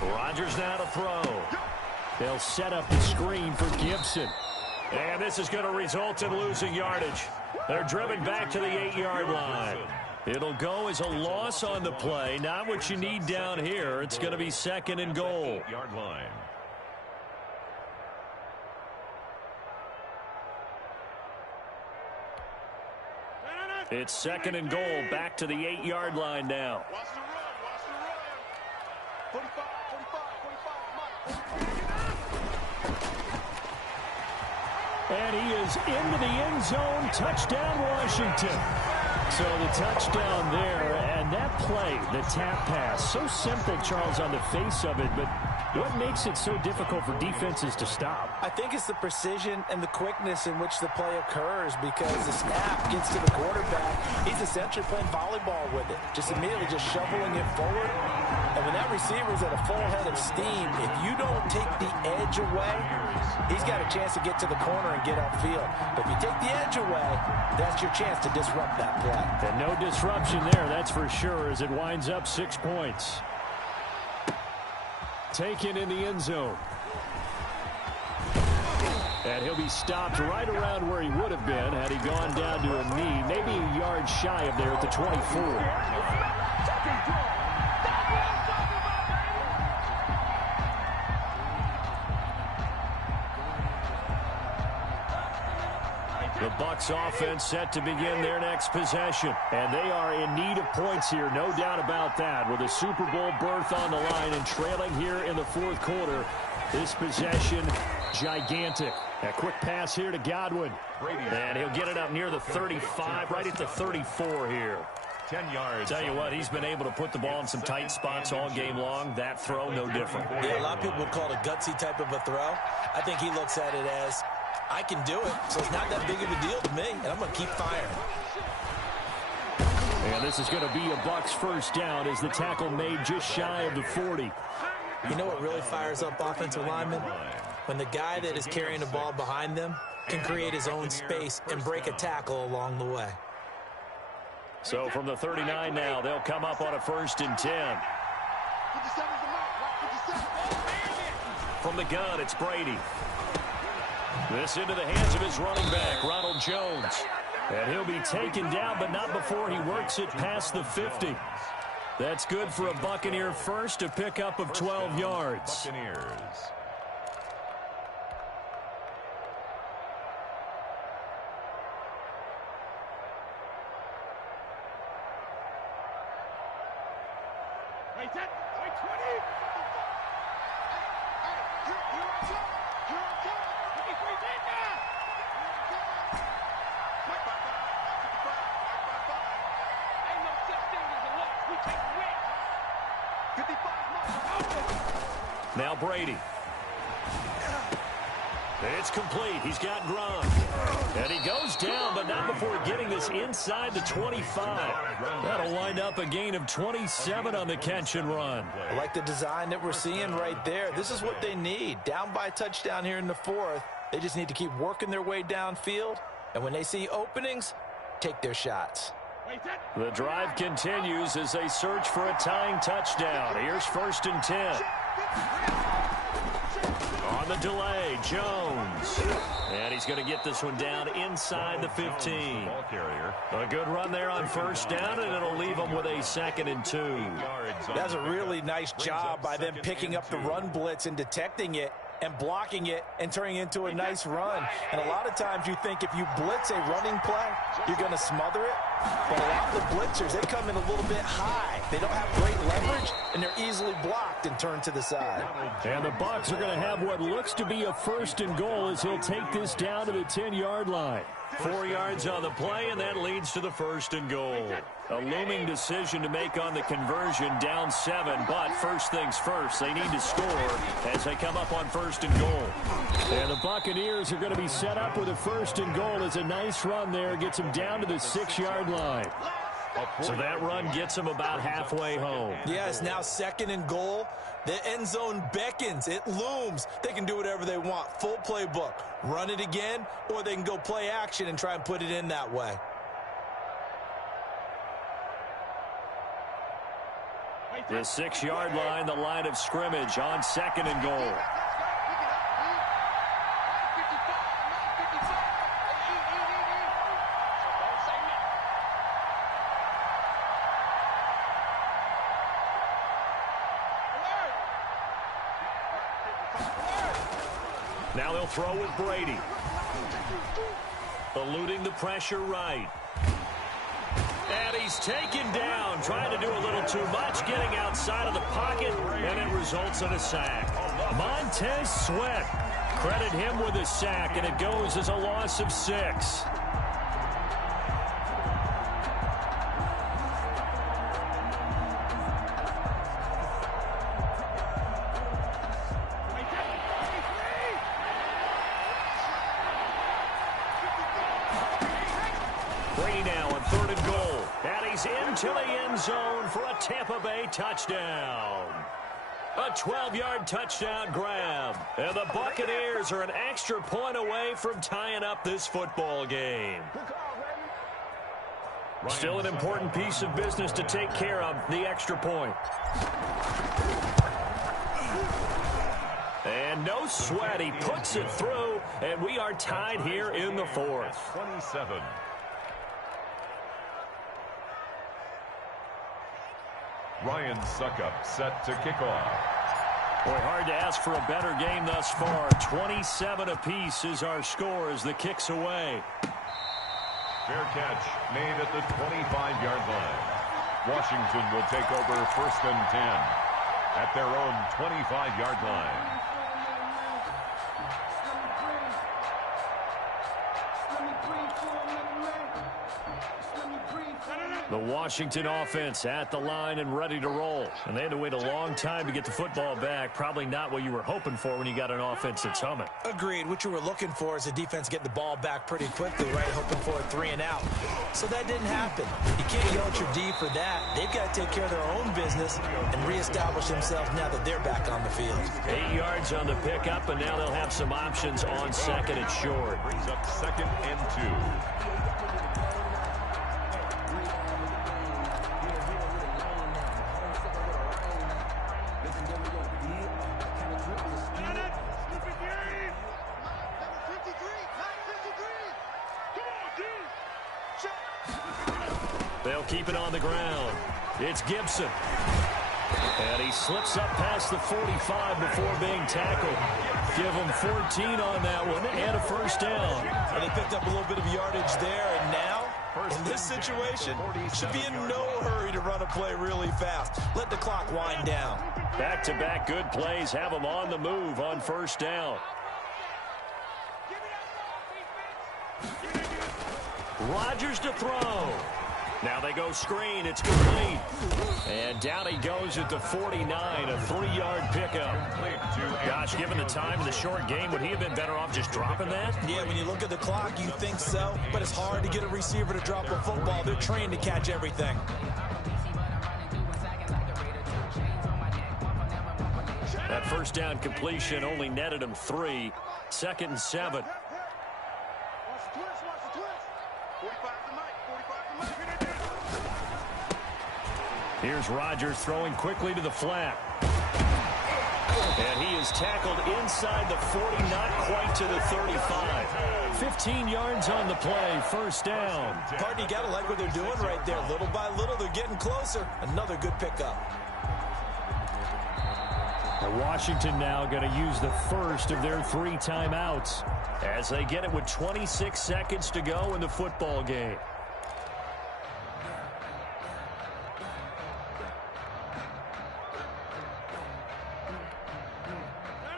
Rodgers now to throw. They'll set up the screen for Gibson. And this is going to result in losing yardage. They're driven back to the 8-yard line. It'll go as a loss on the play. Not what you need down here. It's going to be 2nd and goal. 8-yard line. It's 2nd and goal. Back to the 8-yard line now. Watch the run. 45, And he is into the end zone. Touchdown, Washington. So the touchdown there, and that play, the tap pass, so simple, Charles, on the face of it, but what makes it so difficult for defenses to stop? I think it's the precision and the quickness in which the play occurs because the snap gets to the quarterback. He's essentially playing volleyball with it, just immediately just shoveling it forward. And when that receiver's at a full head of steam, if you don't take the edge away, he's got a chance to get to the corner and get upfield. But if you take the edge away, that's your chance to disrupt that play. And no disruption there, that's for sure, as it winds up 6 points. Taken in the end zone. And he'll be stopped right around where he would have been had he gone down to a knee, maybe a yard shy of there at the 24. The Bucs offense set to begin their next possession. And they are in need of points here, no doubt about that. With a Super Bowl berth on the line and trailing here in the fourth quarter, this possession gigantic. A quick pass here to Godwin. And he'll get it up near the 35, right at the 34 here. 10 yards. Tell you what, he's been able to put the ball in some tight spots all game long. That throw, no different. Yeah, a lot of people would call it a gutsy type of a throw. I think he looks at it as, I can do it, so it's not that big of a deal to me, and I'm going to keep firing. And this is going to be a Bucs first down as the tackle made just shy of the 40. You know what really fires up offensive linemen? When the guy that is carrying the ball behind them can create his own space and break a tackle along the way. So from the 39 now, they'll come up on a 1st and 10. From the gun, it's Brady. This into the hands of his running back, Ronald Jones. And he'll be taken down, but not before he works it past the 50. That's good for a Buccaneer first, a pickup of 12 yards. Buccaneers. Now Brady. It's complete. He's got Gronk. And he goes down, but not before getting this inside the 25. That'll wind up a gain of 27 on the catch and run. I like the design that we're seeing right there. This is what they need. Down by a touchdown here in the fourth. They just need to keep working their way downfield. And when they see openings, take their shots. The drive continues as they search for a tying touchdown. Here's 1st and 10. On the delay, Jones. And he's going to get this one down inside the 15. Ball carrier. A good run there on 1st down, and it'll leave them with a 2nd and 2. That's a really nice job by them picking up the run blitz and detecting it and blocking it and turning it into a nice run. And a lot of times you think if you blitz a running play, you're going to smother it. But a lot of the blitzers, they come in a little bit high. They don't have great leverage, and they're easily blocked and turned to the side. And the Bucs are going to have what looks to be a 1st and goal as he'll take this down to the 10-yard line. 4 yards on the play, and that leads to the 1st and goal. A looming decision to make on the conversion, down 7, but first things first, they need to score as they come up on 1st and goal. And the Buccaneers are going to be set up with a 1st and goal as a nice run there gets them down to the 6-yard line. So that run gets them about halfway home. Yeah, it's now 2nd and goal. The end zone beckons. It looms. They can do whatever they want. Full playbook. Run it again, or they can go play action and try and put it in that way. The 6-yard line, the line of scrimmage on 2nd and goal. Now they'll throw with Brady. Eluding the pressure right. And he's taken down, trying to do a little too much, getting outside of the pocket, and it results in a sack. Montez Sweat, credit him with a sack, and it goes as a loss of 6. Brady now on 3rd and goal. And he he's into the end zone for a Tampa Bay touchdown. A 12-yard touchdown grab. And the Buccaneers are an extra point away from tying up this football game. Still an important piece of business to take care of, the extra point. And no sweat, he puts it through, and we are tied here in the fourth. 27. Ryan Suckup set to kick off. Boy, hard to ask for a better game thus far. 27 apiece is our score as the kick's away. Fair catch made at the 25-yard line. Washington will take over 1st and 10 at their own 25-yard line. The Washington offense at the line and ready to roll. And they had to wait a long time to get the football back. Probably not what you were hoping for when you got an offense that's humming. Agreed. What you were looking for is a defense getting the ball back pretty quickly, right? Hoping for a 3 and out. So that didn't happen. You can't yell at your D for that. They've got to take care of their own business and reestablish themselves now that they're back on the field. 8 yards on the pickup, and now they'll have some options on 2nd and short. Brings up 2nd and 2. They'll keep it on the ground. It's Gibson. And he slips up past the 45 before being tackled. Give him 14 on that one and a first down. And they picked up a little bit of yardage there, and now, in this situation, should be in no hurry to run a play really fast. Let the clock wind down. Back-to-back good plays have them on the move on first down. Rodgers to throw. Now they go screen. It's complete. And down he goes at the 49, a 3-yard pickup. Gosh, given the time in the short game, would he have been better off just dropping that? Yeah, when you look at the clock, you think so. But it's hard to get a receiver to drop a football. They're trained to catch everything. That first down completion only netted him 3. 2nd and 7. Here's Rodgers throwing quickly to the flat. And he is tackled inside the 40, not quite to the 35. 15 yards on the play, first down. Partner, you got to like what they're doing right there. Little by little, they're getting closer. Another good pickup. Washington now going to use the first of their 3 timeouts as they get it with 26 seconds to go in the football game.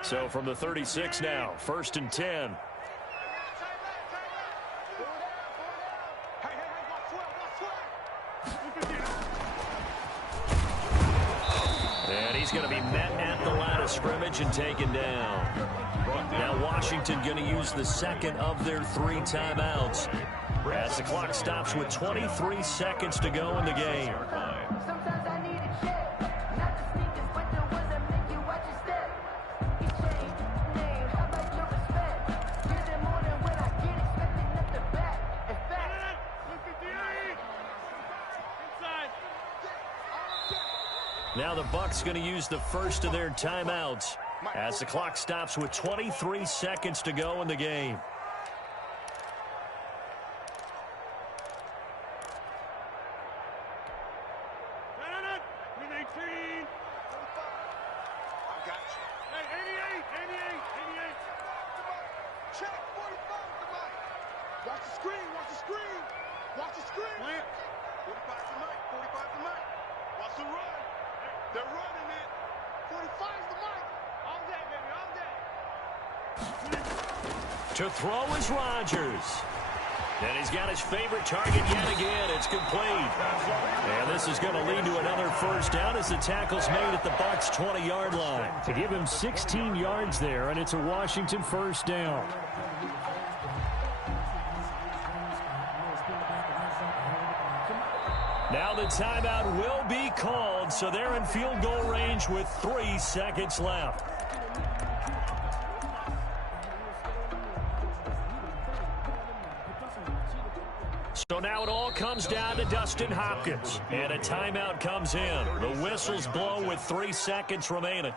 So from the 36 now, 1st and 10. And he's going to be met at the line of scrimmage and taken down. Now Washington going to use the 2nd of their 3 timeouts as the clock stops with 23 seconds to go in the game. Now the Bucs going to use the first of their timeouts as the clock stops with 23 seconds to go in the game. To throw is Rodgers. And he's got his favorite target yet again. It's complete. And this is going to lead to another first down as the tackle's made at the Bucs' 20-yard line. To give him 16 yards there, and it's a Washington first down. Now the timeout will be called, so they're in field goal range with 3 seconds left. So now it all comes down to Dustin Hopkins, and a timeout comes in. The whistles blow with 3 seconds remaining.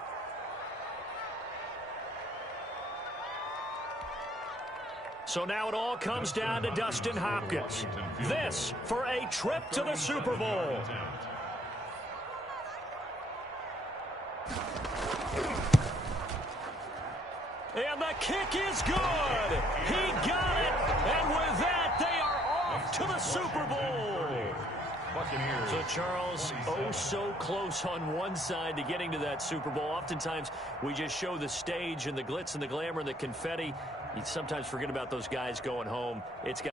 So now it all comes down to Dustin Hopkins. This for a trip to the Super Bowl. And the kick is good. He got it. And with that, they are off to the Super Bowl. So, Charles, oh so close on one side to getting to that Super Bowl. Oftentimes, we just show the stage and the glitz and the glamour and the confetti. You sometimes forget about those guys going home. It's got